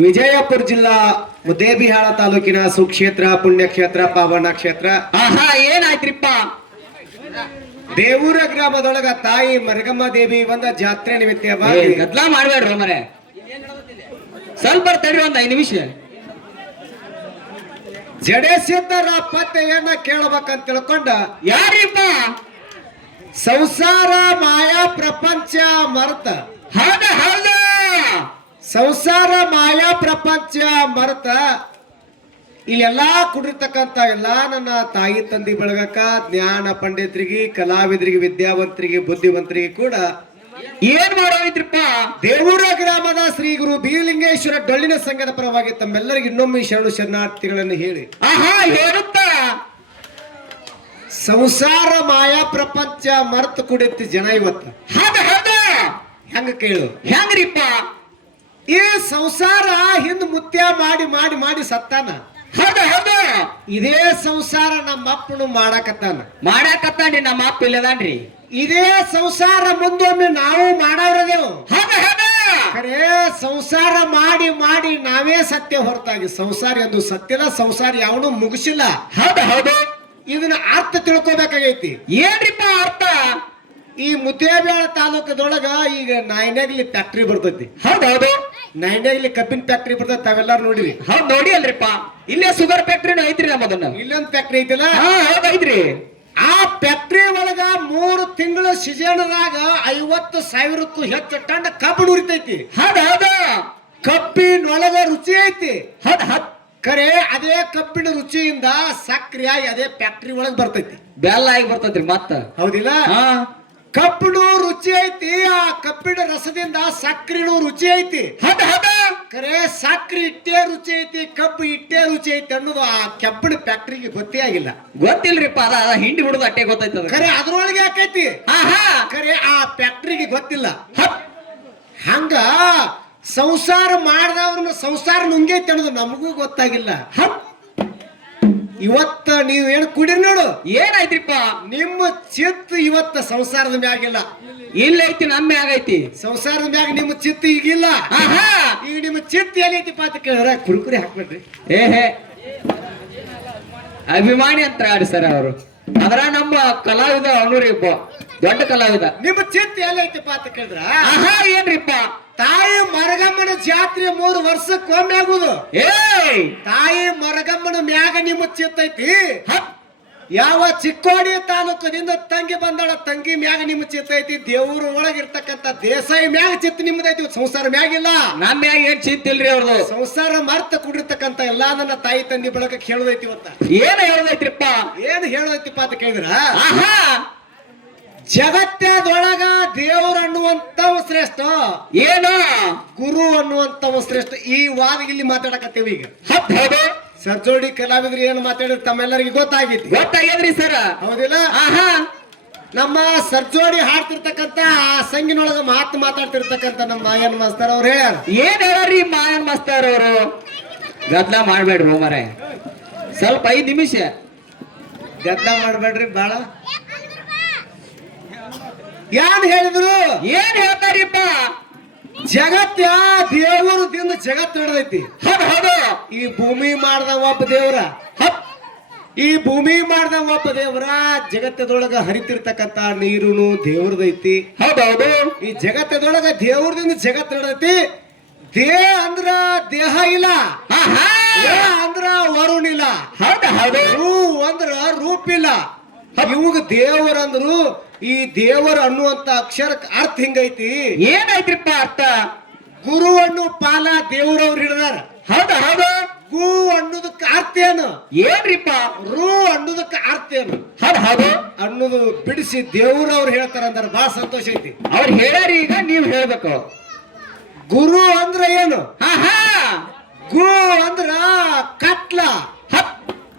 ವಿಜಯಪುರ ಜಿಲ್ಲಾ ಮುದ್ದೇಬಿಹಾಳ ತಾಲೂಕಿನ ಸುಕ್ಷೇತ್ರ ಪುಣ್ಯಕ್ಷೇತ್ರ ಪಾವನ ಕ್ಷೇತ್ರ. ಆಹಾ ಏನಾಯ್ತ್ರಿಪ್ಪ? ದೇವೂರ ಗ್ರಾಮದೊಳಗ ತಾಯಿ ಮರಗಮ್ಮ ದೇವಿ ಒಂದ ಜಾತ್ರೆ ನಿಮಿತ್ತವಾಗಿ ಗದ್ಲಾ ಮಾಡ್ಬೇಡ್ರಿ ಮರೆ, ಸ್ವಲ್ಪ ತಡ್ರಿ ಒಂದ್ 5 ನಿಮಿಷ. ಜಡೇಸಿದ್ದರ ಪತ್ತೆಯನ್ನ ಕೇಳಬೇಕಂತ ತಿಳ್ಕೊಂಡ ಯಾರಿಪ್ಪ? ಸಂಸಾರ ಮಾಯಾ ಪ್ರಪಂಚ ಮರ್ತ, ಹೌದ ಹೌದ, ಸಂಸಾರ ಮಾಯಾ ಪ್ರಪಂಚ ಮರ್ತ ಇಲ್ಲೆಲ್ಲಾ ಕುಡಿರ್ತಕ್ಕಂತ ಎಲ್ಲಾ ನನ್ನ ತಾಯಿ ತಂದಿ ಬಳಗಕ್ಕ ಜ್ಞಾನ ಪಂಡಿತರಿಗೆ, ಕಲಾವಿದರಿಗೆ, ವಿದ್ಯಾವಂತರಿಗೆ, ಬುದ್ಧಿವಂತರಿಗೆ ಕೂಡ ಏನ್ ಮಾಡೋಯ್ತ್ರಿಪ್ಪ? ದೇವೂರ ಗ್ರಾಮದ ಶ್ರೀ ಗುರು ಬೀಲಿಂಗೇಶ್ವರ ಡೊಳ್ಳಿನ ಸಂಘದ ಪರವಾಗಿ ತಮ್ಮೆಲ್ಲರಿಗೆ ಇನ್ನೊಮ್ಮೆ ಶರಣು ಶರಣಾರ್ಥಿಗಳನ್ನು ಹೇಳಿ. ಆಹಾ ಹೇಳುತ್ತ ಸಂಸಾರ ಮಾಯಾ ಪ್ರಪಂಚ ಮರ್ತು ಕುಡಿತಿ ಜನ ಇವತ್ತು. ಹೌದ ಹೌದ, ಹೆಂಗ ಕೇಳು? ಹೆಂಗ್ರಿಪ್ಪ? ಈ ಸಂಸಾರ ಹಿಂದ್ ಮುತ್ಯ ಮಾಡಿ ಮಾಡಿ ಮಾಡಿ ಸತ್ತಾನ. ಹೌದ ಹೌದ, ಇದೇ ಸಂಸಾರ ನಮ್ಮ ಅಪ್ಪನು ಮಾಡಾಕತ್ತಾನ. ಮಾಡಾಕತ್ತಾನ್ರಿ, ನಮ್ಮ ಅಪ್ಪ ಇಲ್ಲದಾನ್ರಿ. ಇದೇ ಸಂಸಾರ ಮುಂದೊಮ್ಮೆ ನಾವು ಮಾಡವ್ರದೇವು. ಹೌದ ಹೌದ, ಖರೆ ಸಂಸಾರ ಮಾಡಿ ಮಾಡಿ ನಾವೇ ಸತ್ಯ ಹೊರತಾಗಿ ಸಂಸಾರ ಎಂದು ಸತ್ಯದ ಸಂಸಾರ ಯಾವನು ಮುಗಿಸಿಲ್ಲ. ಹೌದ ಹೌದು, ಇದನ್ನ ಅರ್ಥ ತಿಳ್ಕೊಬೇಕಾಗೈತಿ. ಏನ್ರಿಪ್ಪ ಅರ್ಥ? ಈ ಮುದ್ದೇಬಿಹಾಳ ತಾಲೂಕದೊಳಗ ಈಗ ನಾಯಿನಾಗ್ಲಿ ಫ್ಯಾಕ್ಟ್ರಿ ಬರ್ತೈತಿ. ಹೌದೌದು, ನಾಯಿನಾಗ್ಲಿ ಕಬ್ಬಿನ ಫ್ಯಾಕ್ಟ್ರಿ ಬರ್ತೈತಿ, ತಾವೆಲ್ಲಾರು ನೋಡಿರಿ. ಹೌದ್ ನೋಡಿ ಅಲ್ರಿಪ್ಪ, ಇಲ್ಲೇ ಶುಗರ್ ಫ್ಯಾಕ್ಟ್ರಿನೂ ಐತ್ರಿ ನಮ್ಮದನ್ನ. ಇಲ್ಲೊಂದ್ ಫ್ಯಾಕ್ಟ್ರಿ ಐತಿಲ್ಲ? ಹೌದೈತ್ರಿ. ಆ ಫ್ಯಾಕ್ಟ್ರಿ ಒಳಗ 3 ತಿಂಗಳ ಸೀಸನ್ದಾಗ 50,000ಕ್ಕೂ ಹೆಚ್ಚು ಟನ್ ಕಬ್ಬು ನುರಿತೈತಿ. ಹೌದ ಹೌದ, ಕಬ್ಬಿನೊಳಗ ರುಚಿ ಐತಿ. ಹೌದ್ ಹೌದ್, ಖರೆ ಅದೇ ಕಬ್ಬಿನ ರುಚಿಯಿಂದ ಸಕ್ರಿಯಾಗಿ ಅದೇ ಫ್ಯಾಕ್ಟ್ರಿ ಒಳಗ್ ಬರ್ತೈತಿ. ಬೆಲ್ಲ ಆಗಿ ಬರ್ತೈತ್ರಿ ಮತ್ತ. ಹೌದಿಲ್ಲ? ಹಾ, ಕಬ್ಬಿನ ರುಚಿ ಐತಿ, ಆ ಕಬ್ಬಿನ ರಸದಿಂದ ಸಕ್ರಿನೂ ರುಚಿ ಐತಿ. ಹೌದ ಹೌದ, ಖರೆ ಸಕ್ರಿ ಇಟ್ಟೇ ರುಚಿ ಐತಿ, ಕಬ್ಬು ಇಟ್ಟೇ ರುಚಿ ಐತಿ ಅನ್ನೋದು ಆ ಕಬ್ಬಿನ ಫ್ಯಾಕ್ಟ್ರಿಗೆ ಗೊತ್ತೇ ಆಗಿಲ್ಲ. ಗೊತ್ತಿಲ್ರಿಪ್ಪ, ಅದ ಹಿಂಡಿ ಹುಡುಗ ಅಟ್ಟೆ ಗೊತ್ತೈತದ. ಖರೆ ಅದ್ರೊಳಗೆ ಯಾಕೈತಿ? ಆಹಾ, ಖರೆ ಆ ಫ್ಯಾಕ್ಟ್ರಿಗೆ ಗೊತ್ತಿಲ್ಲ. ಹಪ್, ಹಂಗ ಸಂಸಾರ ಮಾಡಿದವ್ರನ್ನ ಸಂಸಾರ ನುಂಗೈತಿ ಅನ್ನೋದು ನಮಗೂ ಗೊತ್ತಾಗಿಲ್ಲ. ಹಪ್, ಇವತ್ತ ನೀವ್ ಏನ್ ಕುಡಿರಿ ನೋಡು, ಏನಾಯ್ತ್ರಿಪ್ಪ? ನಿಮ್ಮ ಚಿತ್ತ ಇವತ್ತ ಸಂಸಾರದ ಮ್ಯಾಗಿಲ್ಲ. ಇಲ್ಲ ಐತಿ, ನಮ್ಮ ಆಗೈತಿ ಸಂಸಾರದ ಮ್ಯಾಗ ನಿಮ್ಮ ಚಿತ್ತ ಈಗಿಲ್ಲ. ಆಹಾ, ಈಗ ನಿಮ್ಮ ಚಿತ್ತ ಏನೈತಿಪ್ಪ ಅಂತ ಕೇಳಿದ್ರ ಕುರುಕುರಿ ಹಾಕ್ಬೇಡ್ರಿ. ಏಹೇ ಅಭಿಮಾನಿ ಅಂತ ಆಡಿ ಸರ್ ಅವರು. ಅದ್ರ ನಮ್ಮ ಕಲಾವಿದ ಅವನೂರಿ ದೊಡ್ಡ ಕಲಾವಿದ. ನಿಮ್ಮ ಚಿತ್ತ ಎಲ್ಲೈತಿಪ್ಪ ಅಂತ ಕೇಳಿದ್ರ ಆಹಾ ಏನ್ರಿಪ್ಪ? ತಾಯಿ ಮರಗಮ್ಮನ ಜಾತ್ರೆ 3 ವರ್ಷಕ್ಕೊಮ್ಮೆ ಆಗುದು. ಏಯ್, ತಾಯಿ ಮರಗಮ್ಮನ ಮ್ಯಾಗ ನಿಮ್ಮ ಚಿತ್ತ ಐತಿ. ಹಪ್, ಯಾವ ಚಿಕ್ಕೋಡಿ ತಾಲೂಕದಿಂದ ತಂಗಿ ಬಂದಾಳ, ತಂಗಿ ಮ್ಯಾಗ ನಿಮ್ಮ ಚಿತ್ತ ಐತಿ. ದೇವ್ರ ಒಳಗಿರ್ತಕ್ಕಂಥ ದೇಸಾಯಿ ಮ್ಯಾಗ ಚಿತ್ತ ನಿಮ್ಮದೈತಿ, ಸಂಸಾರ ಮ್ಯಾಗಿಲ್ಲ. ನಮ್ಮ ಮ್ಯಾಗ ಏನ್ ಚಿತ್ತಿಲ್ರಿ ಅವ್ರದು. ಸಂಸಾರ ಮರ್ತ ಕುಡಿರ್ತಕ್ಕಂಥ ಎಲ್ಲಾ ನನ್ನ ತಾಯಿ ತಂದಿ ಬಳಕ ಹೇಳೋದೈತಿ. ಇವತ್ತ ಏನ್ ಹೇಳ್ದೈತ್ರಿಪ್ಪ? ಏನ್ ಹೇಳೋದೈತಿಪ್ಪ ಅಂತ ಕೇಳಿದ್ರ ಆಹಾ, ಜಗತ್ತದೊಳಗ ದೇವ್ರ ಅನ್ನುವಂತವ ಶ್ರೇಷ್ಠ, ಏನು ಗುರು ಅನ್ನುವಂತವ ಶ್ರೇಷ್ಠ. ಈ ವಾದ ಇಲ್ಲಿ ಮಾತಾಡಕತ್ತೇವಿ. ಈಗ ಹಪ್ ಹೌದು, ಸರ್ಜೋಡಿ ಕಲಾವಿದ್ರು ಏನು ಮಾತಾಡಿದ್ರು ತಮ್ಮೆಲ್ಲರಿಗೆ ಗೊತ್ತಾಗೈತಿ. ಗೊತ್ತಾಗ್ಯದ್ರಿ ಸರ್. ಹೌದಿಲ್ಲ? ಆಹಾ, ನಮ್ಮ ಸರ್ಜೋಡಿ ಹಾಡ್ತಿರ್ತಕ್ಕಂತ ಆ ಸಂಗಿನೊಳಗ ಮಾತಾಡ್ತಿರ್ತಕ್ಕಂತ ನಮ್ಮ ಮಾಯನ್ ಮಾಸ್ತರ್ ಅವ್ರು ಹೇಳ್ಯಾರ. ಏನ್ ಹೇಳ್ರಿ ಮಾಯನ್ ಮಾಸ್ತರ್ ಅವರು? ಗದ್ಲ ಮಾಡ್ಬೇಡ್ರಿ ಮರೆ, ಸ್ವಲ್ಪ 5 ನಿಮಿಷ ಗದ್ದ ಮಾಡ್ಬೇಡ್ರಿ ಬಾಳ. ಏನ್ ಹೇಳಿದ್ರು? ಏನ್ ಹೇಳ್ತಾರಿಪ್ಪ? ಜಗತ್ತ ದೇವರದಿಂದ ಜಗತ್ ನಡೆದೈತಿ. ಹೌದು ಹೌದು, ಈ ಭೂಮಿ ಮಾಡ್ದ ಒಬ್ಬ ದೇವ್ರ. ಹಪ್, ಈ ಭೂಮಿ ಮಾಡ್ದ ಒಬ್ಬ ದೇವ್ರ. ಜಗತ್ತದೊಳಗ ಹರಿತಿರ್ತಕ್ಕಂತ ನೀರುನು ದೇವ್ರದೈತಿ. ಹೌದೌದು, ಈ ಜಗತ್ತದೊಳಗ ದೇವ್ರದಿಂದ ಜಗತ್ ನಡೆದೈತಿ. ಅಂದ್ರ ದೇಹ ಇಲ್ಲ, ಆಹಾ, ಅಂದ್ರ ವರುಣ ಇಲ್ಲ, ಹೌದ ಹೌದು, ರೂ ಅಂದ್ರ ರೂಪ ಇಲ್ಲ. ಇವಾಗ ದೇವರಂದ್ರು ಈ ದೇವರ ಅನ್ನುವಂತ ಅಕ್ಷರಕ್ಕೆ ಅರ್ಥ ಹಿಂಗೈತಿ. ಏನಾಯ್ತ್ರಿಪ್ಪ ಅರ್ಥ? ಗುರು ಅನ್ನು ಪಾಲ ದೇವ್ರವ್ರು ಹಿಡ್ದಾರ. ಹೌದ ಹೌದು, ಗು ಅನ್ನೋದಕ್ಕೆ ಅರ್ಥ ಏನು? ಏನ್ರಿಪ್ಪ? ರೂ ಅನ್ನೋದಕ್ಕೆ ಅರ್ಥ ಏನು ಹೌದು ಹೌದು ಅನ್ನೋದು ಬಿಡಿಸಿ ದೇವ್ರವ್ರು ಹೇಳ್ತಾರ ಅಂದ್ರ ಬಹಳ ಸಂತೋಷ ಐತಿ. ಅವ್ರು ಹೇಳ್ಯಾರಿ, ಈಗ ನೀವ್ ಹೇಳ್ಬೇಕು. ಗುರು ಅಂದ್ರ ಏನು? ಆಹಾ, ಗು ಅಂದ್ರ ಕತ್ಲ. ಹಪ್,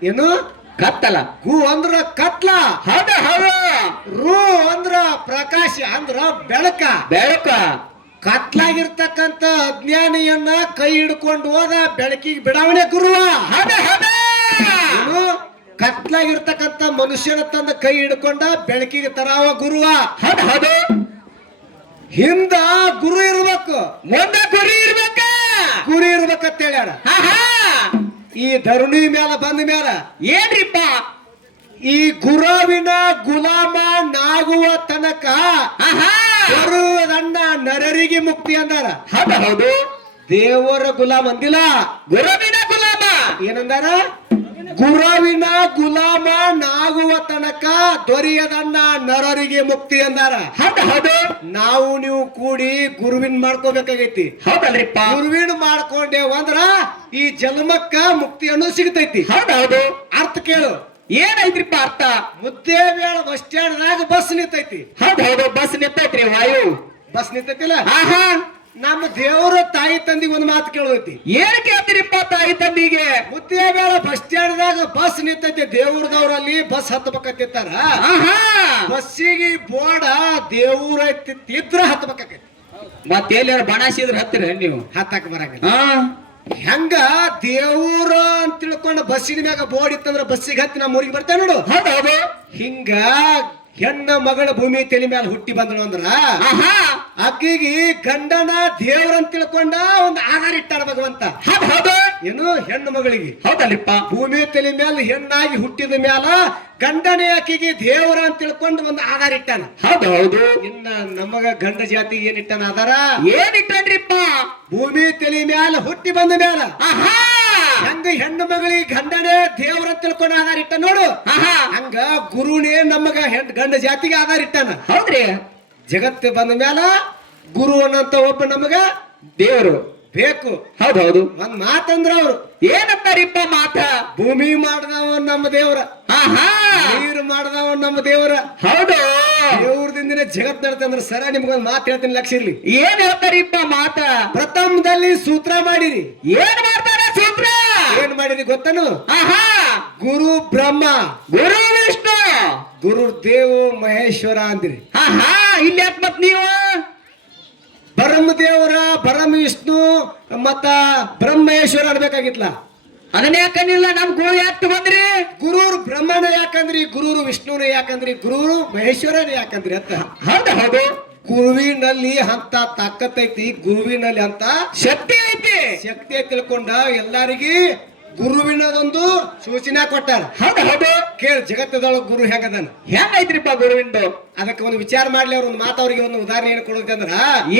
ಏನು ಕತ್ತಲ? ಗು ಅಂದ್ರ ಕತ್ಲ. ಹೌದ ಹೌದು, ರೂ ಅಂದ್ರ ಪ್ರಕಾಶ, ಅಂದ್ರ ಬೆಳಕ. ಬೆಳಕ. ಕತ್ಲಾಗಿರ್ತಕ್ಕಂತ ಅಜ್ಞಾನಿಯನ್ನ ಕೈ ಹಿಡ್ಕೊಂಡು ಹೋದ ಬೆಳಕಿಗೆ ಬಿಡಾವಣೆ ಗುರುವ. ಹೌದ ಹೌದ, ಏನು ಕತ್ಲಾಗಿರ್ತಕ್ಕಂತ ಮನುಷ್ಯನ ತಂದ ಕೈ ಹಿಡ್ಕೊಂಡ ಬೆಳಕಿಗೆ ತರಾವ ಗುರುವ. ಹೌದ ಹೌದು, ಹಿಂದ ಗುರು ಇರ್ಬೇಕು, ಮುಂದೆ ಗುರಿ ಇರ್ಬೇಕ. ಗುರಿ ಇರ್ಬೇಕಂತ ಮಾಡ್ಯಾರ. ಆಹಾ ಈ ಧರಣಿ ಮ್ಯಾಲ ಬಂದ ಮ್ಯಾಲ ಏನ್ರಿಪ್ಪ ಈ ಗುರುವಿನ ಗುಲಾಮ ನಾಗುವ ತನಕ ಆಹಾ ಬರುವುದನ್ನ ನರರಿಗೆ ಮುಕ್ತಿ ಅಂದಾರ. ಹೌದು ಹೌದು ದೇವರ ಗುಲಾಮ ಅಂದಿಲ್ಲ, ಗುರುವಿನ ಗುಲಾಮ ಏನಂದಾರ? ಗುರುವಿನ ಗುಲಾಮ ನಾಗುವ ತನಕ ದೊರೆಯದನ್ನ ನರರಿಗೆ ಮುಕ್ತಿ ಅಂದಾರ. ಹೌದು ಹೌದು ನಾವು ನೀವು ಕೂಡಿ ಗುರುವಿನ ಮಾಡ್ಕೋಬೇಕಾಗೈತಿ. ಹೌದಲ್ರಿಪ್ಪ ಗುರುವಿನ ಮಾಡ್ಕೊಂಡೇವ ಅಂದ್ರ ಈ ಜನ್ಮಕ್ಕ ಮುಕ್ತಿ ಅನ್ನೋದು ಸಿಗ್ತೈತಿ. ಹೌದು ಹೌದು ಅರ್ಥ ಕೇಳು. ಏನೈತ್ರಿಪ್ಪ ಅರ್ಥ? ಮುದ್ದೇಬೇಳ ಬಸ್ ಸ್ಟ್ಯಾಂಡ್ದಾಗ ಬಸ್ ನಿಂತೈತಿ. ಹೌದು ಹೌದು ಬಸ್ ನಿಂತೈತ್ರಿ ವಾಯು ಬಸ್ ನಿಂತೈತಿಲ್ಲ. ಆಹಾ ನಮ್ಮ ದೇವರ ತಾಯಿ ತಂದಿಗೆ ಒಂದು ಮಾತು ಕೇಳೋತಿ. ಏನ್ ಕೇಳ್ತೀರಿಪ್ಪ ತಾಯಿ ತಂದಿಗೆ? ಮುದ್ದೇಬೇಳ ಬಸ್ ಸ್ಟ್ಯಾಂಡ್ದಾಗ ಬಸ್ ನಿಂತೈತಿ. ದೇವ್ರದವ್ರಲ್ಲಿ ಬಸ್ ಹತ್ಬೇಕತ್ತಿತ್ತಾರ. ಆಹಾ ಬಸ್ಸಿಗೆ ಬೋರ್ಡ ದೇವ್ರ ಇದ್ರ ಹತ್ಬೇಕಾಕೈತಿ. ಮತ್ತೆ ಎಲ್ಲಾರು ಬಣಾಸಿದ್ರ ಹತ್ತಿರ ನೀವು ಹತ್ತಾಕ ಬರಂಗಿಲ್ಲ. ಹಾ ಹೆಂಗ ದೇವ್ರ ಅಂತ ತಿಳ್ಕೊಂಡು ಬಸ್ಸಿನ ಮ್ಯಾಗ ಬೋರ್ಡ್ ಇತ್ತಂದ್ರ ಬಸ್ಸಿಗೆ ಹತ್ತಿ ನಮ್ಮ ಊರಿಗೆ ಬರ್ತೇವೆ ನೋಡು. ಹೌದು ಹೌದು ಹಿಂಗ ಹೆಣ್ಣ ಮಗಳ ಭೂಮಿ ತಲೆ ಮ್ಯಾಲ ಹುಟ್ಟಿ ಬಂದಳು ಅಂದ್ರ ಆಹಾ ಆಕಿಗೆ ಗಂಡನ ದೇವ್ರ ಅಂತ ತಿಳ್ಕೊಂಡ ಒಂದು ಆಧಾರ ಇಟ್ಟಾರ ಭಗವಂತ. ಹೌದು ಹೌದು ಏನು ಹೆಣ್ಣು ಮಗಳಿಗೆ ಹೌದಲ್ಲಿಪ್ಪ ಭೂಮಿ ತಲೆ ಮ್ಯಾಲ ಹೆಣ್ಣಾಗಿ ಹುಟ್ಟಿದ ಮ್ಯಾಲ ಗಂಡನೇ ಆಕಿಗೆ ದೇವರ ಅಂತ ತಿಳ್ಕೊಂಡು ಒಂದು ಆಧಾರ ಇಟ್ಟಾನ. ಹೌದು ಹೌದು ಇನ್ನ ನಮಗ ಗಂಡ ಜಾತಿ ಏನ್ ಇಟ್ಟಾನ ಆಧಾರ? ಏನ್ ಇಟ್ಟನ್ರಿಪ್ಪ? ಭೂಮಿ ತಲೆ ಮ್ಯಾಲ ಹುಟ್ಟಿ ಬಂದ ಮ್ಯಾಲ ಆಹಾ ಹಂಗ ಹೆಣ್ಣು ಮಗಳಿಗೆ ಗಂಡನೇ ದೇವ್ರ ಅಂತ ತಿಳ್ಕೊಂಡು ಆಧಾರ ಇಟ್ಟ ನೋಡು. ಆಹಾ ಹಂಗ ಗುರುನೇ ನಮಗ ಗಂಡ ಜಾತಿಗೆ ಆಧಾರ ಇಟ್ಟಾನ. ಹೌದ್ರಿ ಜಗತ್ತು ಬಂದ ಮ್ಯಾಲ ಗುರು ಅನ್ನಂತ ಒಬ್ಬ ನಮಗ ದೇವರು ಬೇಕು. ಹೌದು ಹೌದು ಒಂದ್ ಮಾತಂದ್ರ ಅವ್ರು ಏನಂತಾರಿಪ್ಪ ಮಾತ? ಭೂಮಿ ಮಾಡ್ದವ ನಮ್ಮ ದೇವ್ರ, ಆಹಾ ನೀರು ಮಾಡ್ದವ ನಮ್ಮ ದೇವ್ರ. ಹೌದು ದೇವ್ರದಿಂದನೇ ಜಗತ್ ನಡ್ತಂದ್ರ ಸರ ನಿಮ್ಗೊಂದ್ ಮಾತು ಹೇಳ್ತೀನಿ, ಲಕ್ಷ ಇರ್ಲಿ. ಏನ್ ಹೇಳ್ತಾರಿಪ್ಪ ಮಾತ? ಪ್ರಥಮದಲ್ಲಿ ಸೂತ್ರ ಮಾಡಿರಿ. ಏನ್ ಮಾಡ್ತಾರ ಸೂತ್ರ? ಏನ್ ಮಾಡಿರಿ ಗೊತ್ತನು? ಆಹಾ ಗುರು ಬ್ರಹ್ಮ, ಗುರು ವಿಷ್ಣು, ಗುರು ದೇವ ಮಹೇಶ್ವರ ಅಂದ್ರಿ. ಆಹಾ ಇಲ್ಲಿ ಯಾಕ್ ಮತ್ ನೀವು ಬ್ರಹ್ಮ ದೇವರ ಬ್ರಹ್ಮ ವಿಷ್ಣು ಮತ್ತ ಬ್ರಹ್ಮೇಶ್ವರ ಅನ್ಬೇಕಾಗಿತ್ಲ. ಅದನ್ನ ಯಾಕನಿಲ್ಲ ನಮ್ ಗುರು ಯಾಕೆ ತಗೊಂಡ್ರಿ? ಗುರುರು ಬ್ರಹ್ಮನ ಯಾಕಂದ್ರಿ, ಗುರುರು ವಿಷ್ಣುನ ಯಾಕಂದ್ರಿ, ಗುರುರು ಮಹೇಶ್ವರನ ಯಾಕಂದ್ರಿ ಅಂತ. ಹೌದು ಹೌದು ಗುರುವಿನಲ್ಲಿ ಅಂತ ತಾಕತ್ತೈತಿ, ಗುರುವಿನಲ್ಲಿ ಅಂತ ಶಕ್ತಿ ಐತಿ. ಶಕ್ತಿ ತಿಳ್ಕೊಂಡ ಎಲ್ಲಾರಿಗಿ ಗುರುವಿನದೊಂದು ಸೂಚನೆ ಕೊಟ್ಟಾರ. ಹೌದು ಹೌದು ಕೇಳ ಜಗತ್ತದೊಳಗ ಗುರು ಹೆಂಗದಾನ, ಹೆಂಗೈತ್ರಿಪ್ಪ ಗುರುವಿಂದು? ಅದಕ್ಕೆ ಒಂದು ವಿಚಾರ ಮಾಡ್ಲಿ. ಅವ್ರ ಒಂದು ಮಾತು ಅವ್ರಿಗೆ ಒಂದು ಉದಾಹರಣೆ ಏನು ಕೊಡೋದಂದ್ರ,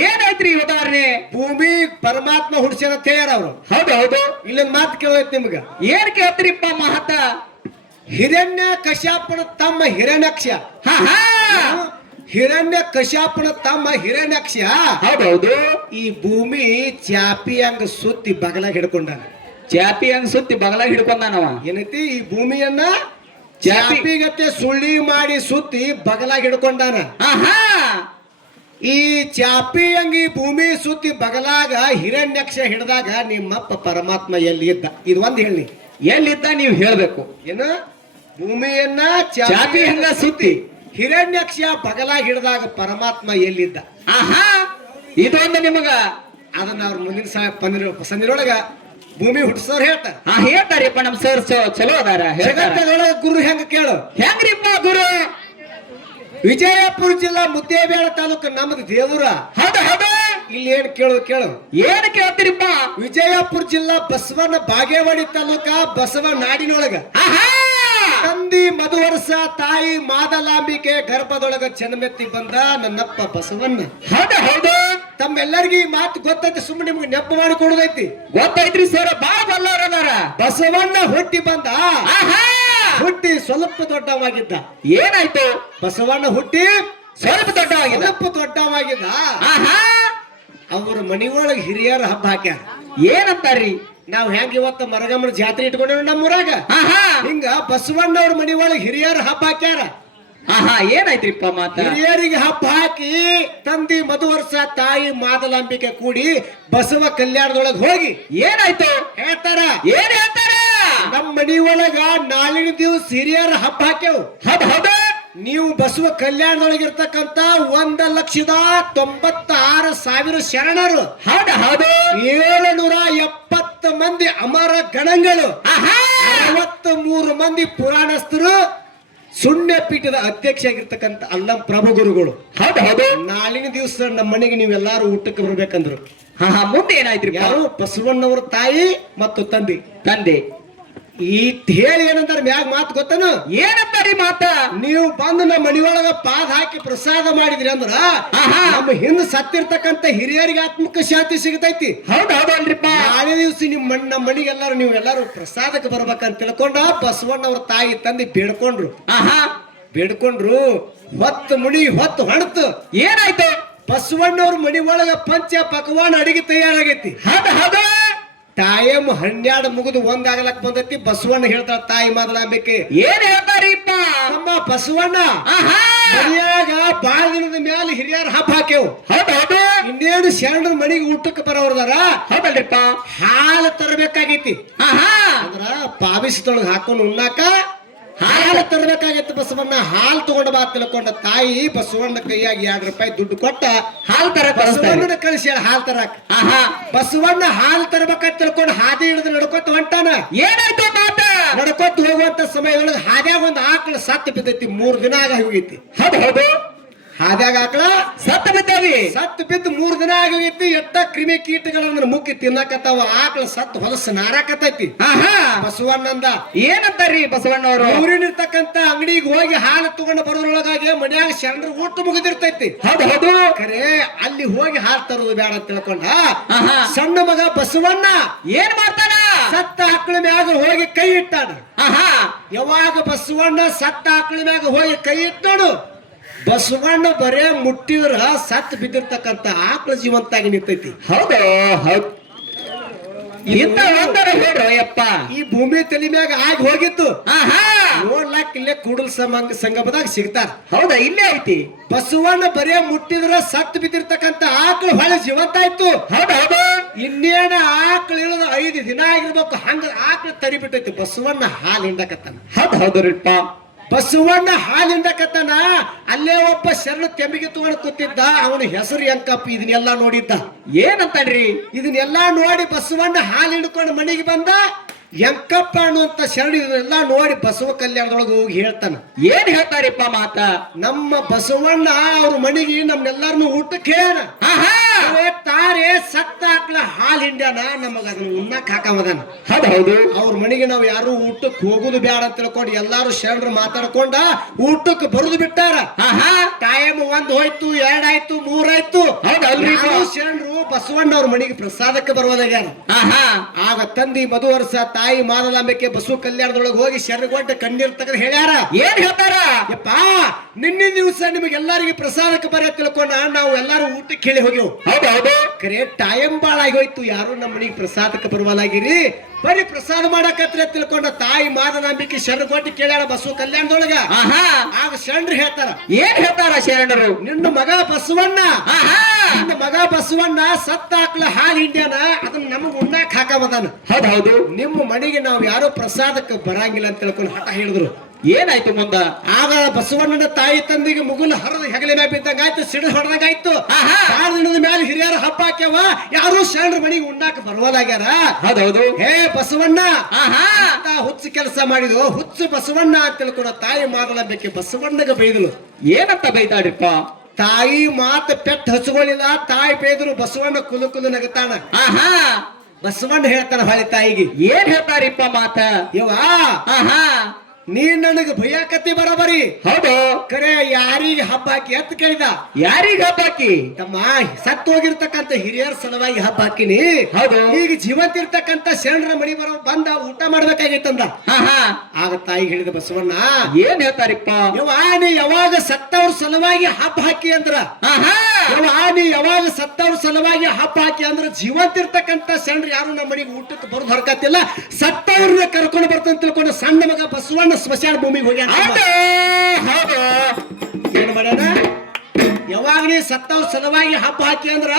ಏನೈತ್ರಿ ಉದಾಹರಣೆ? ಭೂಮಿ ಪರಮಾತ್ಮ ಹುಡ್ಸ್ಯಾನ ಅಂತ ಹೇಳ್ಯಾರ ಅವ್ರು. ಹೌದು ಹೌದು ಇಲ್ಲೊಂದು ಮಾತು ಕೇಳೋದೈತಿ ನಿಮ್ಗ. ಏನ್ ಕೇಳ್ತೀರಿಪ್ಪ ಮಹತ? ಹಿರಣ್ಯ ಕಶ್ಯಪನ ತಮ್ಮ ಹಿರಣ್ಯಕ್ಷ, ಹಾ ಹಾ ಹಿರಣ್ಯ ಕಶ್ಯಪನ ತಮ್ಮ ಹಿರಣ್ಯಕ್ಷ ಹೌದು ಹೌದು ಈ ಭೂಮಿ ಚಾಪಿ ಹಂಗ ಸುತ್ತಿ ಬಗಲಾಗ ಹಿಡ್ಕೊಂಡಾನ. ಚಾಪಿ ಹಂಗ ಸುತ್ತಿ ಬಗಲಾಗ ಹಿಡ್ಕೊಂಡಾನವ. ಏನೈತಿ ಈ ಭೂಮಿಯನ್ನ ಚಾಪಿಗತ್ತೆ ಸುಳ್ಳಿ ಮಾಡಿ ಸುತ್ತಿ ಬಗಲಾಗ ಹಿಡ್ಕೊಂಡಾನ. ಆಹಾ ಈ ಚಾಪಿ ಹಂಗ ಈ ಭೂಮಿ ಸುತ್ತಿ ಬಗಲಾಗ ಹಿರಣ್ಯಕ್ಷ ಹಿಡ್ದಾಗ ನಿಮ್ಮಪ್ಪ ಪರಮಾತ್ಮ ಎಲ್ಲಿ ಇದ್ದ? ಇದು ಒಂದ್ ಹೇಳಿ. ಎಲ್ಲಿದ್ದ ನೀವು ಹೇಳ್ಬೇಕು. ಏನ ಭೂಮಿಯನ್ನ ಚಾಪಿ ಹಂಗ ಸುತ್ತಿ ಹಿರಣ್ಯಕ್ಷ ಬಗಲಾಗ ಹಿಡ್ದಾಗ ಪರಮಾತ್ಮ ಎಲ್ಲಿದ್ದ? ಆಹಾ ಇದೊಂದು ನಿಮಗ ಅದನ್ನ ಅವ್ರ ಮುಂದಿನ ಸಂದಿರೊಳಗ ಭೂಮಿ ಹುಟ್ಟಿಸೋರ್ ಹೇಳ್ತಾರ. ಹಾ ಹೇಳ್ತಾರಿಪ್ಪ ನಮ್ ಸರ್ ಚಲೋ ಅದಾರ. ಜಗತ್ತದೊಳಗ ಗುರು ಹೆಂಗ ಕೇಳು. ಹೆಂಗ್ರಿಪ್ಪ ಗುರು? ವಿಜಯಪುರ ಜಿಲ್ಲಾ ಮುದ್ದೇಬೇಳ ತಾಲೂಕು ನಮ್ದು ದೇವರ. ಹೌದು ಹೌದು ಇಲ್ಲಿ ಏನ್ ಕೇಳು. ಏನ್ ಕೇಳ್ತೀರಿಪ್ಪ? ವಿಜಯಪುರ ಜಿಲ್ಲಾ ಬಸವನ ಬಾಗೇವಾಡಿ ತಾಲೂಕ ಬಸವ ನಾಡಿನೊಳಗ ಆಹಾ ತಂದಿ ಮಧುವರ್ಷ ತಾಯಿ ಮಾದಲಾಂಬಿಕೆ ಗರ್ಭದೊಳಗ ಜನ್ಮೆತ್ತಿ ಬಂದ ನನ್ನಪ್ಪ ಬಸವಣ್ಣ. ಹೌದು ಹೌದು ತಮ್ಮೆಲ್ಲರಿಗೂ ಈ ಮಾತು ಗೊತ್ತೈತಿ, ಸುಮ್ಮನೆ ನಿಮ್ಗೆ ನೆಪ ಮಾಡಿ ಕೊಡುದೈತಿ. ಗೊತ್ತೈತ್ರಿ ಸರ್, ಬಾಳ ಬಲ್ಲವ್ರ ಅದಾರ. ಬಸವಣ್ಣ ಹುಟ್ಟಿ ಬಂದ, ಆಹಾ ಹುಟ್ಟಿ ಸ್ವಲ್ಪ ದೊಡ್ಡವಾಗಿದ್ದ. ಏನಾಯ್ತು? ಬಸವಣ್ಣ ಹುಟ್ಟಿ ಸ್ವಲ್ಪ ದೊಡ್ಡವಾಗಿದ್ದ. ಸ್ವಲ್ಪ ದೊಡ್ಡವಾಗಿದ್ದ. ಆಹಾ ಅವ್ರ ಮನಿಯೊಳಗ ಹಿರಿಯರ ಹಬ್ಬ ಹಾಕ್ಯಾರ. ಏನಂತಾರ್ರಿ? ನಾವ್ ಹೆಂಗ ಇವತ್ತು ಮರಗಮ್ಮನ ಜಾತ್ರೆ ಇಟ್ಕೊಂಡೇವ್ ನಮ್ಮೂರಾಗ, ಆಹಾ ಹಿಂಗ ಬಸವಣ್ಣ ಅವ್ರ ಮನಿಯೊಳಗ ಹಿರಿಯರ ಹಬ್ಬ ಹಾಕ್ಯಾರ. ಆಹಾ ಏನಾಯ್ತ್ರಿಪ್ಪ ಮಾತ? ಹಿರಿಯರಿಗೆ ಹಬ್ಬ ಹಾಕಿ ತಂದಿ ಮಧುವರ್ಷ ತಾಯಿ ಮಾದಲಾಂಬಿಕೆ ಕೂಡಿ ಬಸವ ಕಲ್ಯಾಣದೊಳಗ ಹೋಗಿ ಏನಾಯ್ತು ಹೇಳ್ತಾರ. ಏನ್ ಹೇಳ್ತಾರ? ನಮ್ಮ ಮನಿಯೊಳಗ ನಾಳಿನ ದಿವಸ ಹಿರಿಯರ ಹಬ್ಬ ಹಾಕ್ಯವು. ಹೌದು ಹೌದು ನೀವು ಬಸವ ಕಲ್ಯಾಣದೊಳಗಿರ್ತಕ್ಕಂತ 1,96,000 ಶರಣರು, ಹೌದು ಹೌದು 770 ಮಂದಿ ಅಮರ ಗಣಗಳು, ಆಹಾ 63 ಮಂದಿ ಪುರಾಣಸ್ಥರು, ಸುಣ್ಯ ಪೀಠದ ಅಧ್ಯಕ್ಷ ಆಗಿರ್ತಕ್ಕಂಥ ಅಲ್ಲಂ ಪ್ರಭು ಗುರುಗಳು. ಹೌದು ಹೌದು ನಾಳಿನ ದಿವಸ ನಮ್ಮ ಮನೆಗೆ ನೀವೆಲ್ಲಾರು ಊಟಕ್ಕೆ ಬರ್ಬೇಕಂದ್ರು. ಹಾ ಹಾ ಮುಂದೆ ಏನಾಯ್ತ್ರಿ ಯಾರು ಬಸವಣ್ಣವ್ರ ತಾಯಿ ಮತ್ತು ತಂದೆ. ತಂದೆ ಈ ಹೇಳಿ ಏನಂತಾರೆ ಮ್ಯಾಗ ಮಾತು ಗೊತ್ತನು? ಏನಂತಾರಿ ಮಾತ? ನೀವು ಬಂದು ನಮ್ಮ ಮನಿಯೊಳಗ ಪಾದ ಹಾಕಿ ಪ್ರಸಾದ ಮಾಡಿದ್ರಿ ಅಂದ್ರ ನಮ್ಮ ಹಿಂದ್ ಸತ್ತಿರ್ತಕ್ಕಂತ ಹಿರಿಯರಿಗೆ ಆತ್ಮಕ ಶಾಂತಿ ಸಿಗತೈತಿ. ಹೌದ್ ಹೌದಲ್ರಿಪ್ಪ. ನಾಳೆ ದಿವ್ಸ ನಮ್ಮ ಮನಿಗೆಲ್ಲಾರು ನೀವು ಎಲ್ಲಾರು ಪ್ರಸಾದಕ್ಕೆ ಬರ್ಬೇಕಂತ ತಿಳ್ಕೊಂಡ ಬಸವಣ್ಣವ್ರ ತಾಯಿ ತಂದೆ ಬೇಡ್ಕೊಂಡ್ರು. ಬೇಡ್ಕೊಂಡ್ರು. ಹೊತ್ತು ಮುಡಿ ಹೊತ್ತು ಹೊಣತು. ಏನಾಯ್ತು? ಬಸವಣ್ಣವ್ರ ಮನಿ ಒಳಗ ಪಂಚ ಪಕವಾನ ಅಡಿಗೆ ತಯಾರಾಗೈತಿ. ಹೌದು ತಾಯಮ್ಮ 12 ಮುಗಿದು ಒಂದಾಗಲಕ್ ಬಂದೈತಿ. ಬಸವಣ್ಣ ಹೇಳ್ತಾಳ ತಾಯಿ ಮೊದಲಾಂಬಿಕೆ. ಏನ್ ಹೇಳ್ತಾರಿಪ್ಪ? ನಮ್ಮ ಬಸವಣ್ಣ ಮನೆಯಾಗ ಬಾಳ ದಿನದ ಮ್ಯಾಲ ಹಿರಿಯರ ಹಬ್ಬ ಹಾಕ್ಯವು. ಹೌದು ಇನ್ನೇನು ಶರಣರ ಮನಿಗೆ ಊಟಕ್ಕೆ ಬರೋರ್ದಾರ. ಹೌದಲ್ರಿಪ್ಪ. ಹಾಲು ತರಬೇಕಾಗೈತಿ. ಅಂದ್ರ ಪಾವಿಸದೊಳಗ ಹಾಕೊಂಡು ಉಣ್ಣಾಕ ಹಾಲು ತರಬೇಕಾಗೈತಿ. ಬಸವಣ್ಣ ಹಾಲು ತಗೊಂಡ ಬಾ ತಿಳ್ಕೊಂಡ ತಾಯಿ ಬಸವಣ್ಣ ಕೈಯಾಗ 2 ರೂಪಾಯಿ ದುಡ್ಡು ಕೊಟ್ಟ ಹಾಲು ತರ ಬಸವಣ್ಣನ ಕಳಿಸಿ ಹಾಲು ತರಾಕ. ಬಸವಣ್ಣ ಹಾಲು ತರಬೇಕಂತ ತಿಳ್ಕೊಂಡು ಹಾದಿ ಹಿಡಿದು ನಡ್ಕೊತ ಹೊಂಟಾನ. ಏನಾಯ್ತು ಮಾತ? ನಡ್ಕೊತ ಹೋಗುವಂತ ಸಮಯದೊಳಗ ಹಾದ್ಯಾಗ ಒಂದು ಆಕಳ ಸತ್ತು ಬಿದ್ದೈತಿ. 3 ದಿನ ಆಗ ಹೋಗೈತಿ. ಹೌದು ಹಾದ್ಯಾಗ ಆಕಳ ಸತ್ತು ಬಿದ್ದಾವಿ. ಸತ್ತು ಬಿದ್ದು 3 ದಿನ ಆಗೈತಿ. ಎಟ್ಟ ಕ್ರಿಮಿ ಕೀಟಗಳನ್ನ ಮುಕ್ಕಿ ತಿನ್ನಕತ್ತಾವ. ಆಕಳ ಸತ್ತು ಹೊಲಸು ನಾರಾಕತೈತಿ. ಬಸವಣ್ಣಂದ ಏನಂತಾರಿ ಬಸವಣ್ಣವರು? ಊರಿನಿರ್ತಕ್ಕಂತ ಅಂಗಡಿಗೆ ಹೋಗಿ ಹಾಲು ತಗೊಂಡು ಬರೋದ್ರೊಳಗಾಗಿ ಮನ್ಯಾಗ ಶರಣರು ಊಟ ಮುಗಿದಿರ್ತೈತಿ. ಹೌದು ಖರೆ ಅಲ್ಲಿ ಹೋಗಿ ಹಾಲು ತರೋದು ಬೇಡ ಅಂತ ತಿಳ್ಕೊಂಡ ಸಣ್ಣ ಮಗ ಬಸವಣ್ಣ ಏನ್ ಮಾಡ್ತಾನ? ಸತ್ತ ಆಕಳ ಮ್ಯಾಗ ಹೋಗಿ ಕೈ ಇಟ್ಟಾನ. ಯಾವಾಗ ಬಸವಣ್ಣ ಸತ್ತ ಆಕಳ ಮ್ಯಾಗ ಹೋಗಿ ಕೈ ಇಟ್ಟೋಡು ಬಸವಣ್ಣ ಬರೇ ಮುಟ್ಟಿದ್ರ ಸತ್ ಬಿದ್ದಿರ್ತಕ್ಕಂತ ಆಕಳ ಜೀವಂತಾಗಿ ನಿಂತೈತಿ. ಹೌದು ಹೌದು. ಇಂತ ಒಂದರ ಹೇಳ್ರು ಯಪ್ಪ. ಈ ಭೂಮಿ ತಲೆ ಮ್ಯಾಗ ಆಗಿ ಹೋಗಿತ್ತು. ನೋಡ್ಲಾಕ್ ಇಲ್ಲೇ ಕೂಡಲ ಸಂಗಮದಾಗ ಸಿಗ್ತಾರ. ಹೌದಾ? ಇಲ್ಲೇ ಐತಿ. ಬಸವಣ್ಣ ಬರೇ ಮುಟ್ಟಿದ್ರ ಸತ್ ಬಿದ್ದಿರ್ತಕ್ಕಂತ ಆಕಳ ಹೊಳೆ ಜೀವಂತ ಆಯ್ತು. ಹೌದು. ಇನ್ನೇನ ಆಕಳ ಇಳಿದ 5 ದಿನ ಆಗಿರ್ಬೇಕು. ಹಂಗ ಆಕಳ ತರಿ ಬಿಟ್ಟೈತಿ. ಬಸವಣ್ಣ ಹಾಲು ಹಿಂಡಕತ್ತಾನ. ಹೌದ್ರಿಪ್ಪ. ಬಸವಣ್ಣ ಹಾಲಿಂದ ಕತ್ತನ. ಅಲ್ಲೇ ಒಬ್ಬ ಶರಣ ತೆಂಬಿಗೆ ತಗೊಂಡು ಕೂತಿದ್ದ. ಅವನ ಹೆಸರು ಎಂಕಪ್ಪ. ಇದನ್ನೆಲ್ಲಾ ನೋಡಿದ್ದ. ಏನಂತಾನ್ರಿ? ಇದನ್ನೆಲ್ಲಾ ನೋಡಿ ಬಸವಣ್ಣ ಹಾಲು ಹಿಡ್ಕೊಂಡು ಮನೆಗೆ ಬಂದ. ಎಂಕಪ್ಪ ಅನ್ನುವಂತ ಶರಣ ಇದನ್ನೆಲ್ಲಾ ನೋಡಿ ಬಸವ ಕಲ್ಯಾಣದೊಳಗೆ ಹೋಗಿ ಹೇಳ್ತಾನ. ಏನ್ ಹೇಳ್ತಾರಿಪ್ಪ ಮಾತ? ನಮ್ಮ ಬಸವಣ್ಣ ಅವ್ರ ಮನೆಗೆ ನಮ್ನೆಲ್ಲಾರನು ಊಟಕ್ಕೆ ತಾರೆ ಸತ್ತ ಆಕಳ ಹಾಲು ಹಿಂಡ್ಯಾನ. ನಮಗ ಅದನ್ನ ಉಣ್ಣಾಕ ಹಾಕಮದಾನ. ಹೌದು. ಅವ್ರ ಮನೆಗೆ ನಾವ್ ಯಾರು ಊಟಕ್ಕೆ ಹೋಗುದು ಬೇಡ ಅಂತ ತಿಳ್ಕೊಂಡು ಎಲ್ಲಾರು ಶರಣರು ಮಾತಾಡ್ಕೊಂಡ ಊಟಕ್ಕೆ ಬರುದು ಬಿಟ್ಟಾರ. ಟೈಮ್ 1 ಹೋಯ್ತು, 2 ಆಯ್ತು, 3 ಆಯ್ತು. ಶರಣರು ಬಸವಣ್ಣ ಅವ್ರ ಮನೆಗೆ ಪ್ರಸಾದಕ್ಕೆ ಬರುವುದಾಗ್ಯಾರ. ಆಗ ತಂದಿ ಮಧು ವರ್ಷ ತಾಯಿ ಮಾದಲಾಂಬಿಕೆ ಬಸವ ಕಲ್ಯಾಣದೊಳಗೆ ಹೋಗಿ ಶರಣಗೊಂಡ ಕಣ್ಣೀರ್ ತೆಗೆದು ಹೇಳ್ಯಾರ. ಏನ್ ಹೇಳ್ತಾರ? ಯಪ್ಪಾ ನಿನ್ನೆ ದಿವಸ ನಿಮಗೆಲ್ಲರಿಗೆ ಪ್ರಸಾದಕ್ಕೆ ಬರ ತಿಳ್ಕೊಂಡ ನಾವು ಎಲ್ಲಾರು ಊಟಕ್ಕೆ ಹೇಳಿ ಹೋಗ್ಯವು. ಹೌದು. ಕರೆ ಟೈಮ್ ಬಾಳ ಆಗೋಯ್ತು. ಯಾರು ನಮ್ಮ ಮನೆಗೆ ಪ್ರಸಾದಕ್ಕೆ ಬರುವಲಾಗಿರಿ. ಬರೀ ಪ್ರಸಾದ ಮಾಡಕತ್ರ ತಿಳ್ಕೊಂಡ ತಾಯಿ ಮಾದನಾಂಬಿಕೆ ಶರಣಗೊಂಡು ಕೇಳ್ಯಾಳ ಬಸವ ಕಲ್ಯಾಣದೊಳಗ. ಆಗ ಶರಣರು ಹೇಳ್ತಾರ. ಏನ್ ಹೇಳ್ತಾರ ಶರಣರು? ನಿನ್ನ ಮಗ ಬಸವಣ್ಣ ನಿನ್ನ ಮಗ ಬಸವಣ್ಣ ಸತ್ತ ಆಕಳ ಹಾಲು ಹಿಂಡ್ಯಾನ. ಅದನ್ನ ನಮಗ್ ಉಣ್ಣಾಕ್ ಹಾಕಮದಾನ. ಹೌದು. ನಿಮ್ಮ ಮನೆಗೆ ನಾವು ಯಾರೋ ಪ್ರಸಾದಕ್ಕೆ ಬರಂಗಿಲ್ಲ ಅಂತ ತಿಳ್ಕೊಂಡು ಹಠ ಹೇಳಿದ್ರು. ಏನಾಯ್ತು ಮುಂದ? ಆಗ ಬಸವಣ್ಣನ ತಾಯಿ ತಂದಿಗೆ ಮುಗುಲ್ ಹರದ ಹೆಗಲ ಮ್ಯಾಗ ಬಿದ್ದಂಗ ಆಯ್ತು. ಸಿಡಿದು ಹೊಡೆದಂಗಾಯ್ತು. 6 ದಿನದ ಮೇಲೆ ಹಿರಿಯರ ಹಬ್ಬ ಹಾಕ್ಯಾವ. ಯಾರು ಶರಣರ ಮನೆಗೆ ಉಣ್ಣಾಕ ಬರುವಲಾಗ್ಯಾರ. ಹೌದು. ಹೇ ಬಸವಣ್ಣ ಹುಚ್ಚು ಕೆಲಸ ಮಾಡಿದ್ವು. ಹುಚ್ಚು ಬಸವಣ್ಣ ಅಂತ ತಿಳ್ಕೊಂಡ ತಾಯಿ ಮಾದಲಾಂಬಿಕೆ ಬಸವಣ್ಣಗೆ ಬೈದಳು. ಏನಂತ ಬೈತಾಡ್ರಿಪ್ಪ? ತಾಯಿ ಮಾತು ಪೆಟ್ಟು ಹಚ್ಕೊಳ್ಳಿಲ್ಲ. ತಾಯಿ ಬೈದ್ರು. ಬಸವಣ್ಣ ಕುಲು ನಗತಾನ. ಬಸವಣ್ಣ ಹೇಳ್ತಾನ ಹೊಳಿ ತಾಯಿಗೆ. ಏನ್ ಹೇಳ್ತಾರಿಪ್ಪ ಮಾತ? ಯವ್ವಾ ನೀ ನನಗೆ ಭಯಾಕತಿ ಬರಬರಿ. ಹೌದು. ಕರೆ ಯಾರಿಗೆ ಹಬ್ಬ ಹಾಕಿ ಅಂತ ಕೇಳಿದ. ಯಾರಿಗೆ ಹಬ್ಬ ಹಾಕಿ? ತಮ್ಮ ಸತ್ತು ಹೋಗಿರ್ತಕ್ಕಂತ ಹಿರಿಯರ ಸಲುವಾಗಿ ಹಬ್ಬ ಹಾಕಿನಿ. ಹೌದು. ಈಗ ಜೀವಂತ ಇರ್ತಕ್ಕಂತ ಶರಣರ ಮಣಿ ಬಂದ ಊಟ ಮಾಡ್ಬೇಕಾಗೈತಂದ. ಆಗ ತಾಯಿ ಹೇಳಿದ ಬಸವಣ್ಣ. ಏನ್ ಹೇಳ್ತಾರಿಪ್ಪ? ನೀ ಯಾವಾಗ ಸತ್ತವ್ರ ಸಲುವಾಗಿ ಹಬ್ಬ ಹಾಕಿ ಅಂದ್ರ ನೀ ಯಾವಾಗ ಸತ್ತವ್ರ ಸಲುವಾಗಿ ಹಬ್ಬ ಹಾಕಿ ಅಂದ್ರ ಜೀವಂತ ಇರ್ತಕ್ಕಂತ ಶರಣರು ಯಾರು ನಮ್ಮ ಮನೆಗೆ ಊಟಕ್ಕೆ ಬರೋದು ಹೊರಕತ್ತಿಲ್ಲ. ಸತ್ತವ್ರನ್ನ ಕರ್ಕೊಂಡು ಬರ್ತಂತ ತಿಳ್ಕೊಂಡು ಸಣ್ಣ ಮಗ ಬಸವಣ್ಣ ಸ್ಮಶಾನ ಭೂಮಿಗೆ ಹೋಗ್ಯಾನ. ಏನ್ ಮಾಡ್ಯಾನ? ಯಾವಾಗ ನೀ ಸತ್ತವ್ರ ಸಲುವಾಗಿ ಹಬ್ಬ ಹಾಕಿ ಅಂದ್ರ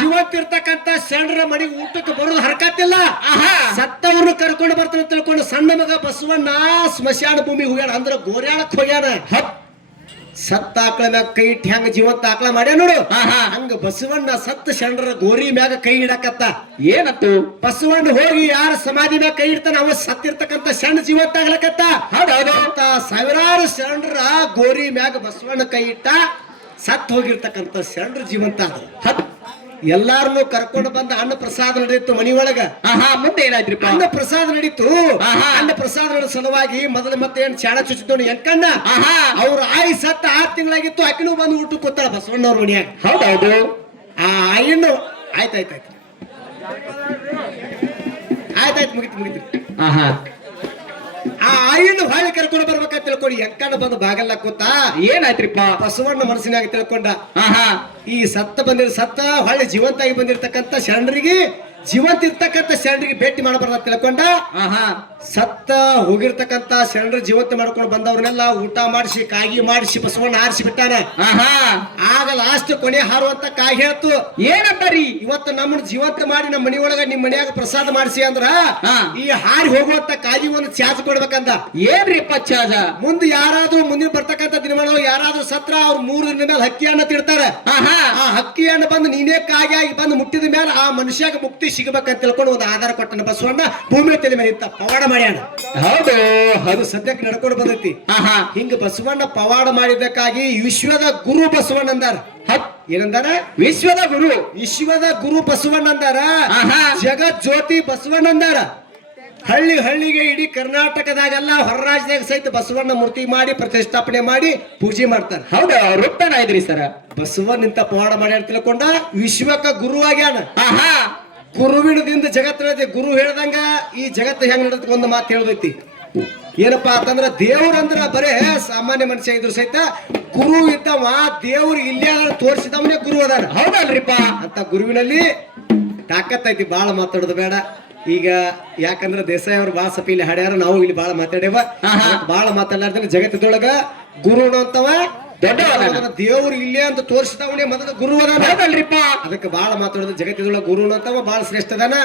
ಜೀವಂತ ಇರ್ತಕ್ಕಂತ ಶರಣರ ಮನೆಗೆ ಊಟಕ್ಕೆ ಬರೋದು ಹರಕತ್ತಿಲ್ಲ. ಸತ್ತವ್ರನ್ನ ಕರ್ಕೊಂಡು ಬರ್ತಾನೆ ತಿಳ್ಕೊಂಡು ಸಣ್ಣ ಮಗ ಬಸವಣ್ಣ ಸ್ಮಶಾನ ಭೂಮಿಗೆ ಹೋಗ್ಯಾನ. ಅಂದ್ರ ಗೋರ್ಯಾಳಕ್ ಹೋಗ್ಯಾನ. ಸತ್ತ ಆಕಳ ಮ್ಯಾಗ ಕೈ ಇಟ್ಟು ಹೆಂಗ ಜೀವಂತ ಆಕಳ ಮಾಡ್ಯ ನೋಡು. ಹಂಗ ಬಸವಣ್ಣ ಸತ್ತ ಶರಣರ ಗೋರಿ ಮ್ಯಾಗ ಕೈ ಇಡಕತ್ತ. ಏನತ್ತು? ಬಸವಣ್ಣ ಹೋಗಿ ಯಾರ ಸಮಾಧಿ ಮ್ಯಾಗ ಕೈ ಇಡ್ತಾನ ಅವ ಸತ್ತಿರ್ತಕ್ಕಂತ ಶರಣ ಜೀವಂತ ಆಗ್ಲಕತ್ತ. ಸಾವಿರಾರು ಶರಣರ ಗೋರಿ ಮ್ಯಾಗ ಬಸವಣ್ಣ ಕೈ ಇಟ್ಟ. ಸತ್ ಹೋಗಿರ್ತಕ್ಕಂತ ಶರಣರ ಜೀವಂತ ಆದ್ರು. ಎಲ್ಲಾರನ್ನು ಕರ್ಕೊಂಡು ಬಂದ ಅನ್ನ ಪ್ರಸಾದ ನಡೆಯಿತು ಮನಿ ಒಳಗ. ಮುಂದೆ ಏನಾಯ್ತ್ರಿಪ್ಪ? ಅನ್ನ ಪ್ರಸಾದ ನಡೀತು. ಅನ್ನ ಪ್ರಸಾದ ನಡೆದ ಸಲುವಾಗಿ ಮೊದಲು ಮತ್ತೆ ಏನ್ ಚಾಣ ಚುಚ್ಚಿದ್ದವನು ಎಂಕಣ್ಣ ಅವ್ರ ಆಯಿ ಸತ್ತ 6 ತಿಂಗಳಾಗಿತ್ತು. ಆಕಿನೂ ಬಂದು ಊಟ ಕೂತಾಳ ಬಸವಣ್ಣವ್ರ ಮನಿಯಾಗ. ಹೌದೌದು. ಆ ಆಯಿನ್ನು ಆಯ್ತಾಯ್ತು ಮುಗಿತು. ಆ ಆಯಿನ್ನು ಹೊಳ್ಳಿ ಕರ್ಕೊಂಡು ಬರ್ಬೇಕಂತ ತಿಳ್ಕೊಂಡು ಎಂಕಣ್ಣ ಬಂದು ಬಾಗಲ್ಲ ಕೂತ. ಏನಾಯ್ತ್ರಿಪ್ಪ? ಬಸವಣ್ಣ ಮನಸ್ಸಿನಾಗ ತಿಳ್ಕೊಂಡ ಈ ಸತ್ತ ಹೊಳ್ಳಿ ಜೀವಂತ ಆಗಿ ಬಂದಿರ್ತಕ್ಕಂಥ ಶರಣರಿಗೆ ಜೀವಂತ ಇರ್ತಕ್ಕಂಥ ಶರಣರಿಗೆ ಭೇಟಿ ಮಾಡಬಾರ್ದ ತಿಳ್ಕೊಂಡ. ಸತ್ತ ಹೋಗಿರ್ತಕ್ಕಂಥ ಶರಣರು ಜೀವಂತ ಮಾಡ್ಕೊಂಡು ಬಂದವ್ರನ್ನೆಲ್ಲ ಊಟ ಮಾಡಿಸಿ ಕಾಗಿ ಮಾಡಿಸಿ ಬಸವಣ್ಣ ಆರಿಸಿ ಬಿಟ್ಟಾನ. ಆಗ ಲಾಸ್ಟ್ ಕೊನೆ ಹಾರುವಂತ ಕಾಗಿ ಹೇಳ್ತು, ಏನಂತಾರಿ? ಇವತ್ತು ನಮ್ಮನ್ನ ಜೀವಂತ ಮಾಡಿ ನಮ್ಮ ಮನಿ ಒಳಗ ನಿಮ್ ಮನ್ಯಾಗ ಪ್ರಸಾದ ಮಾಡಿಸಿ ಅಂದ್ರ ಈ ಹಾರಿ ಹೋಗುವಂತ ಕಾಗಿ ಒಂದು ಚಾರ್ಜ್ ಕೊಡ್ಬೇಕಂದ. ಏನ್ರಿಪ್ಪ ಚಾರ್ಜ? ಮುಂದೆ ಯಾರಾದ್ರೂ ಮುಂದಿನ ಬರ್ತಕ್ಕಂಥ ದಿನಗಳು ಯಾರಾದ್ರೂ ಸತ್ರ ಅವ್ರು 3 ದಿನದ ಮೇಲೆ ಹಕ್ಕಿಯನ್ನ ತಿಡ್ತಾರ. ಆ ಹಕ್ಕಿಯನ್ನ ಬಂದು ನೀನೇ ಕಾಗಿ ಆಗಿ ಬಂದು ಮುಟ್ಟಿದ ಮೇಲೆ ಆ ಮನುಷ್ಯಾಗ ಮುಕ್ತಿ ಸಿಗಬೇಕಂತ ತಿಳ್ಕೊಂಡು ಒಂದು ಆಧಾರ ಕೊಟ್ಟನ ಬಸವಣ್ಣ. ಭೂಮಿ ತಲೆ ಮೇಲೆ ಇತ್ತ ಪವಾಡ ಮಾಡ್ಯಾನ. ಹೌದು, ಅದು ಸದ್ಯಕ್ಕೆ ನಡ್ಕೊಂಡು ಬಂದೈತಿ. ಹಿಂಗ ಬಸವಣ್ಣ ಪವಾಡ ಮಾಡಿದ್ದಕ್ಕಾಗಿ ವಿಶ್ವದ ಗುರು ಬಸವಣ್ಣ ಅಂದಾರ. ಏನಂದಾರ? ವಿಶ್ವದ ಗುರು ಬಸವಣ್ಣ ಅಂದಾರ. ಜಗತ್ ಜ್ಯೋತಿ ಬಸವಣ್ಣ ಅಂದಾರ. ಹಳ್ಳಿಗೆ ಇಡೀ ಕರ್ನಾಟಕದಾಗೆಲ್ಲ ಹೊರ ರಾಜ್ಯದಾಗ ಸಹಿತ ಬಸವಣ್ಣ ಮೂರ್ತಿ ಮಾಡಿ ಪ್ರತಿಷ್ಠಾಪನೆ ಮಾಡಿ ಪೂಜೆ ಮಾಡ್ತಾರ. ಹೌದಾ? ವೃತ್ತನ ಇದ್ರಿ ಸರ. ಬಸವಣ್ಣ ಇಂತ ಪವಾಡ ಮಾಡ್ಯಾರ ತಿಳ್ಕೊಂಡ ವಿಶ್ವಕ್ಕ ಗುರು ಆಗ್ಯಾನ. ಗುರುವಿನದಿಂದ ಜಗತ್ತಿನ ಗುರು ಹೇಳ್ದಂಗ ಈ ಜಗತ್ತು ಹೆಂಗ್ ನಡೆದ ಒಂದು ಮಾತು ಹೇಳ್ದೈತಿ. ಏನಪ್ಪಾ ಅಂತಂದ್ರ ದೇವ್ರಂದ್ರ ಬರೇ ಸಾಮಾನ್ಯ ಮನುಷ್ಯ ಇದ್ರು ಸಹಿತ ಗುರು ಇದ್ದವ ದೇವ್ರು ಇಲ್ಲೇ ತೋರಿಸಿದವನೇ ಗುರು ಅದಾನ. ಹೌದಲ್ರಿಪ್ಪ? ಅಂತ ಗುರುವಿನಲ್ಲಿ ತಾಕತ್ತೈತಿ. ಬಾಳ ಮಾತಾಡೋದು ಬೇಡ ಈಗ, ಯಾಕಂದ್ರ ದೇಸಾಯಿ ಅವ್ರು ಬಾಳ ಸಪ ಇಲ್ಲಿ ಹಾಡ್ಯಾರ, ನಾವು ಇಲ್ಲಿ ಬಾಳ ಮಾತಾಡೇವ. ಬಾಳ ಮಾತಾಡ್ಲಾರ್ದ ಜಗತ್ತದೊಳಗ ಗುರು ಅಂತವ ದೇವ್ರು ಇಲ್ಲೇ ಅಂತ ತೋರಿಸಿದವನೇ ಮೊದಲ ಗುರು ಅದಾನಲ್ರಿಪ್ಪ. ಅದಕ್ಕೆ ಬಾಳ ಮಾತಾಡೋದು ಜಗತ್ತಿದೊಳಗ ಗುರು ಅಂತವ ಬಾಳ ಶ್ರೇಷ್ಠ ಅದಾನ.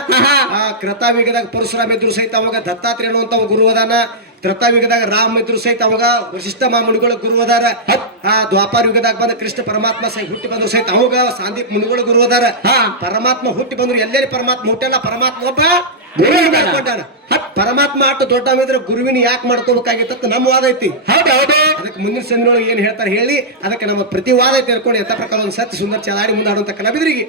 ಕೃತಾಯುಗದಾಗ ಪರಶುರಾಮ ಇದ್ರು ಸಹಿತ ಅವಾಗ ದತ್ತಾತ್ರೇಯ ಅನ್ನುವಂತವ ಗುರು ಅದಾನ. ತ್ರತಾಯುಗದಾಗ ರಾಮ ಇದ್ರು ಸಹಿತ ಅವಾಗ ವಶಿಷ್ಠ ಮುನಿಗಳ ಗುರು ಅದಾರ. ದ್ವಾಪಾರ ಯುಗದಾಗ ಬಂದ ಕೃಷ್ಣ ಪರಮಾತ್ಮ ಹುಟ್ಟಿ ಬಂದ್ರು ಸಹಿತ ಅವಾಗ ಸಾಂದೀಪ್ ಮುನಿಗಳ ಗುರು ಅದಾರ. ಪರಮಾತ್ಮ ಹುಟ್ಟಿ ಬಂದ್ರು ಎಲ್ಲೆಲ್ಲಿ ಪರಮಾತ್ಮ ಹುಟ್ಟಲ್ಲ, ಪರಮಾತ್ಮ ಒಬ್ಬ ಮಾಡ್ಕೊಂಡಾನ. ಪರಮಾತ್ಮ ಅಟ್ಟು ದೊಡ್ಡವಿದ್ರೆ ಗುರುವಿನ ಯಾಕೆ ಮಾಡ್ಕೋಬೇಕಾಗಿತ್ತ ನಮ್ಮ ವಾದ ಐತಿ. ಅದಕ್ಕೆ ಮುಂದಿನ ಸಂದಿನೊಳಗೆ ಏನ್ ಹೇಳ್ತಾರೆ ಹೇಳಿ, ಅದಕ್ಕೆ ನಮ್ಮ ಪ್ರತಿ ವಾದ ಐತಿ ಹೇಳ್ಕೊಂಡು ಯಥ ಪ್ರಕಾರ ಒಂದು ಸತ್ಯ ಸುಂದರ ಚಾಲಾಡಿ ಮುಂದಾಡುವಂತ ಕಲಾವಿದರಿಗೆ